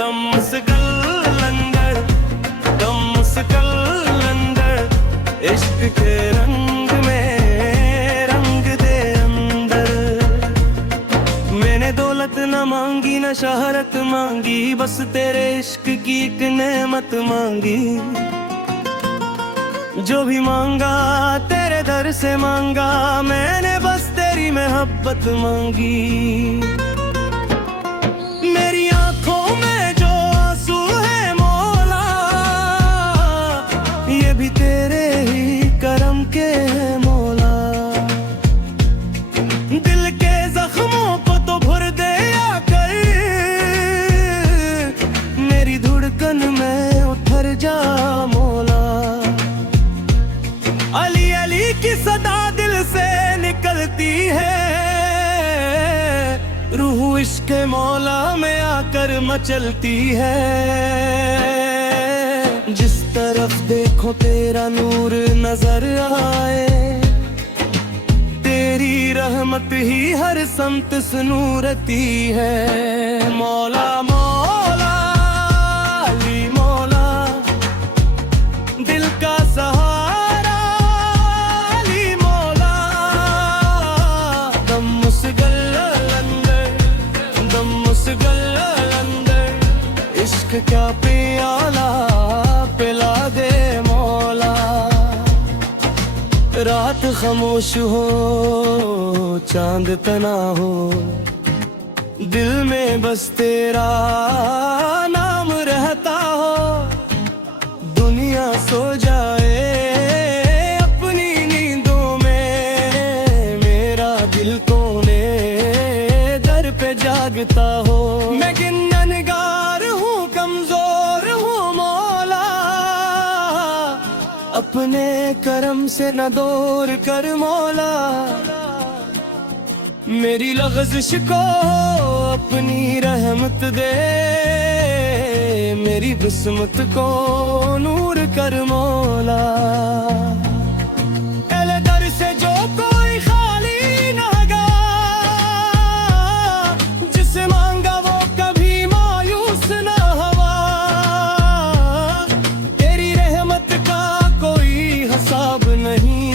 दम मुस्कल अंदर, दम मुस्कल अंदर, इश्क के रंग में रंग दे अंदर। मैंने दौलत न मांगी न शहरत मांगी, बस तेरे इश्क की एक नेमत मांगी। जो भी मांगा तेरे दर से मांगा, मैंने बस तेरी मोहब्बत मांगी। मेरी आंखों में जो आंसू है मौला, ये भी तेरे ही करम के हैं मौला। दिल के जख्मों को तो भर दे आकर, मेरी धड़कन में उतर जा मौला। अली अली की सदा दिल से निकलती है, रूह इश्क मौला में आकर मचलती है। जिस तरफ देखो तेरा नूर नजर आए, तेरी रहमत ही हर समत सुनूरती है। मौला मौला अली मौला, दिल का सहारा अली मौला। दम मुस्कल अंदर, दम मुस्कल अंदर, इश्क क्या प्याला पिला दे मौला। रात खामोश हो चांद तना हो, दिल में बस तेरा नाम रहता हो। दुनिया सो जाए अपनी नींदों में, मेरा दिल कोने दर पे जागता हो। मैं गिन्नगार हूँ कमजोर हूँ मौला, अपने करम से न दूर कर मौला। मेरी लग़ज़िश को अपनी रहमत दे, मेरी किस्मत को नूर कर मौला। एले दर से जो कोई खाली न गया, जिसे मांगा वो कभी मायूस न हुआ। तेरी रहमत का कोई हिसाब नहीं,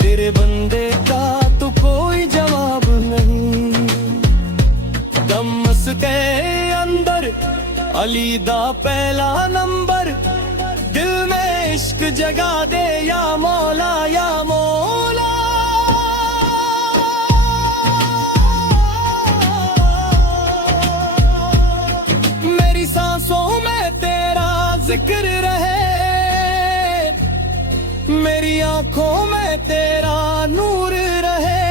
तेरे बंदे का तो कोई जवाब नहीं। दम मुस्के अंदर अली दा पहला नंबर, दिल में इश्क जगा दे या मौला या मौला। मेरी सांसों में तेरा जिक्र रहे, मेरी आंखों में तेरा नूर रहे।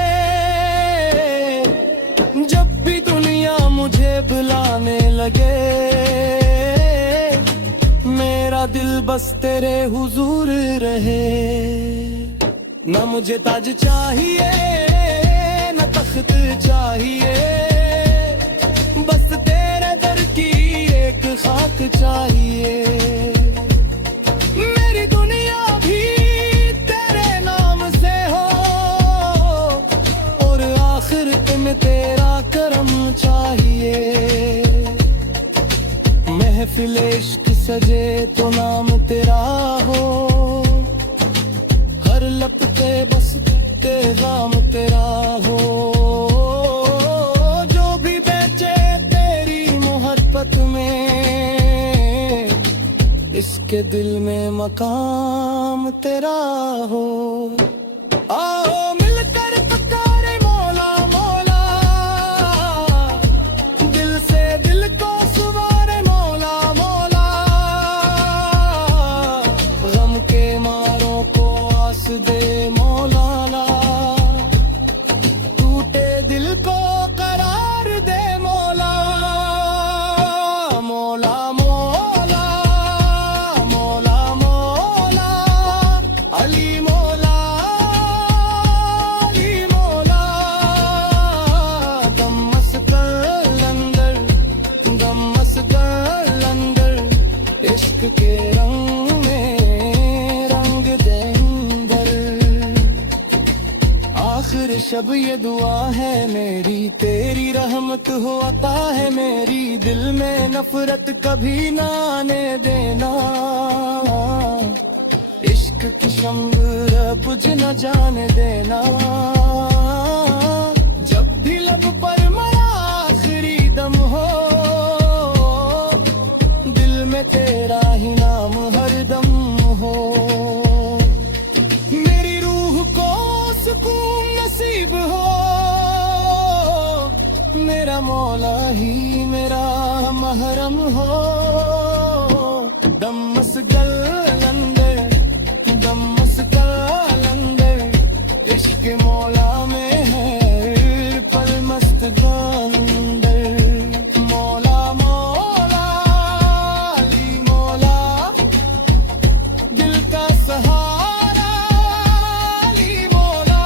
जब भी दुनिया मुझे बुलाने लगे, मेरा दिल बस तेरे हुजूर रहे। न मुझे ताज चाहिए न तख्त चाहिए, बस तेरे दर की एक खाक चाहिए। मेरी दुनिया भी तेरे नाम से हो, और आखिरत में तेरा करम चाहिए। महफिल इश्क सजे तो नाम तेरा हो, हर लपटे बस पैगाम तेरा हो। जो भी बेचे तेरी मोहब्बत में, इसके दिल में मकाम तेरा हो। आओ मिलकर पुकारे मौला मौला, दिल से दिल को सुवारे मौला मौला। गम के मारों को आस दे मौलाना, टूटे दिल को करार दे मौला। मौला मौला मौला मौला अली मौला अली मौला। दम मस्कल अंदर, दम मस्कल अंदर, इश्क के रंग में रंग दे अंदर। आखिर शब ये दुआ है मेरी, तेरी रहमत हो अता है मेरी, दिल में नफरत कभी ना आने देना, इश्क की शम्र बुझ न जाने देना, जब भी लब पर मेरा आखिरी दम हो, दिल में तेरा ही नाम हरदम हो, मेरी रूह को सुकून नसीब हो, मेरा मौला ही मेरा महरम हो, दम मस्गल अंदर, दम मस्गल अंदर, इश्क मौला में है पल मस्त अंदर, मौला मौला अली मौला, दिल का सहारा अली मौला।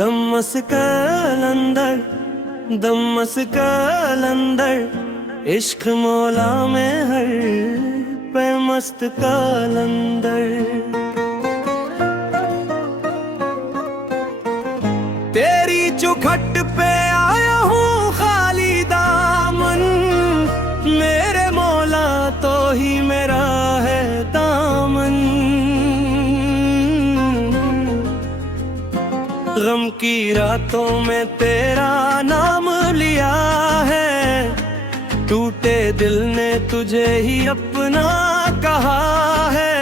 दमस कलंदर, दमस कलंदर, इश्क मौला में हर पे मस्त कलंदर, तेरी चौखट पे आया हूँ खाली दामन, मेरे मौला तो ही मेरा है दामन, गम की रातों में तेरा नाम लिया है, टूटे दिल ने तुझे ही अपना कहा है,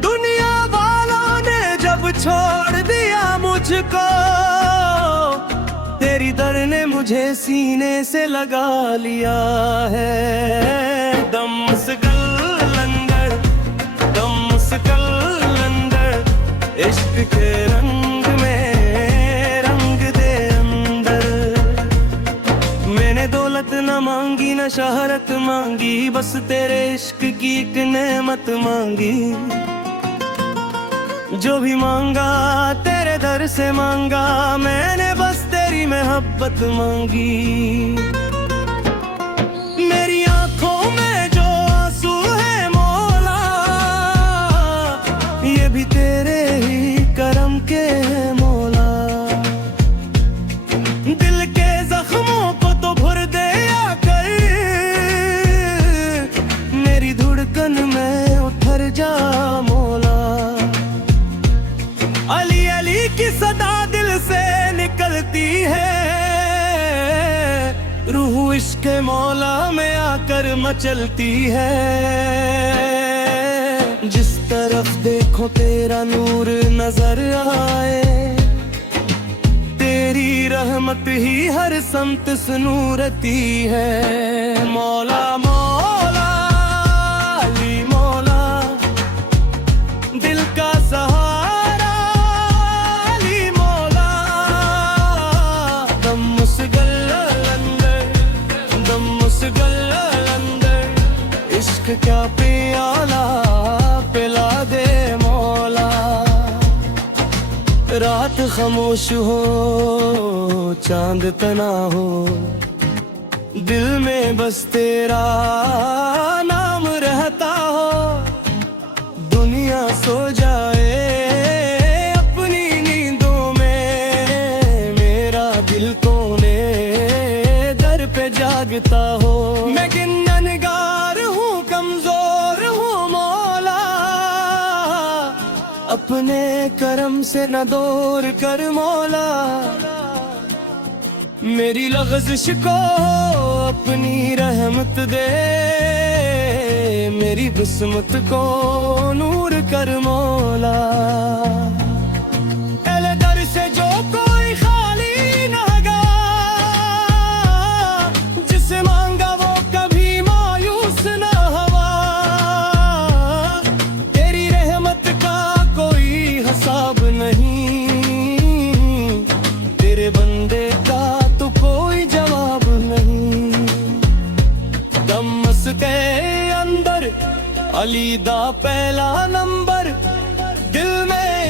दुनिया वालों ने जब छोड़ दिया मुझको, तेरी दर ने मुझे सीने से लगा लिया है, दम मुस्कल अंदर, इश्क के रंग में रंग दे अंदर, मैंने दौलत न मांगी न शहरत मांगी, बस तेरे इश्क की एक नेमत मांगी, जो भी मांगा तेरे दर से मांगा, मैंने बस तेरी मोहब्बत मांगी, मेरी आंखों में जो आंसू है मौला, ये भी तेरे ही करम के हैं मौला, दिल के जख्मों को तो भर दे आकर, मेरी धड़कन में उतर जा मौला, अली अली की सदा दिल से निकलती है, रूह इश्क मौला में आकर मचलती है, जिस तरफ देखो तेरा नूर नजर आए, तेरी रहमत ही हर समत सुनूरती है, मौला मौला अली मौला, दिल का सहारा अली मौला, दम मुस्गल अंदर, दम मुस्गल अंदर, इश्क क्या प्याला पिला दे मौला, रात खामोश हो चांद तना हो, दिल में बस तेरा नाम रहता हो, दुनिया सो जाए अपनी नींदों में, मेरा दिल कोने दर पे जागता हो, मैं गिन्ननगार हूँ कमजोर हूँ मौला, अपने करम से न दूर कर मौला, मेरी लग़ज़िश को अपनी रहमत दे, मेरी किस्मत को नूर कर मौला, एले दर से जो कोई खाली न गया, जिसे मांगा वो कभी मायूस न हुआ, तेरी रहमत का कोई हिसाब नहीं, तेरे बंदे का तो कोई जवाब नहीं, दमस के अंदर अली दा पहला नंबर, दिल में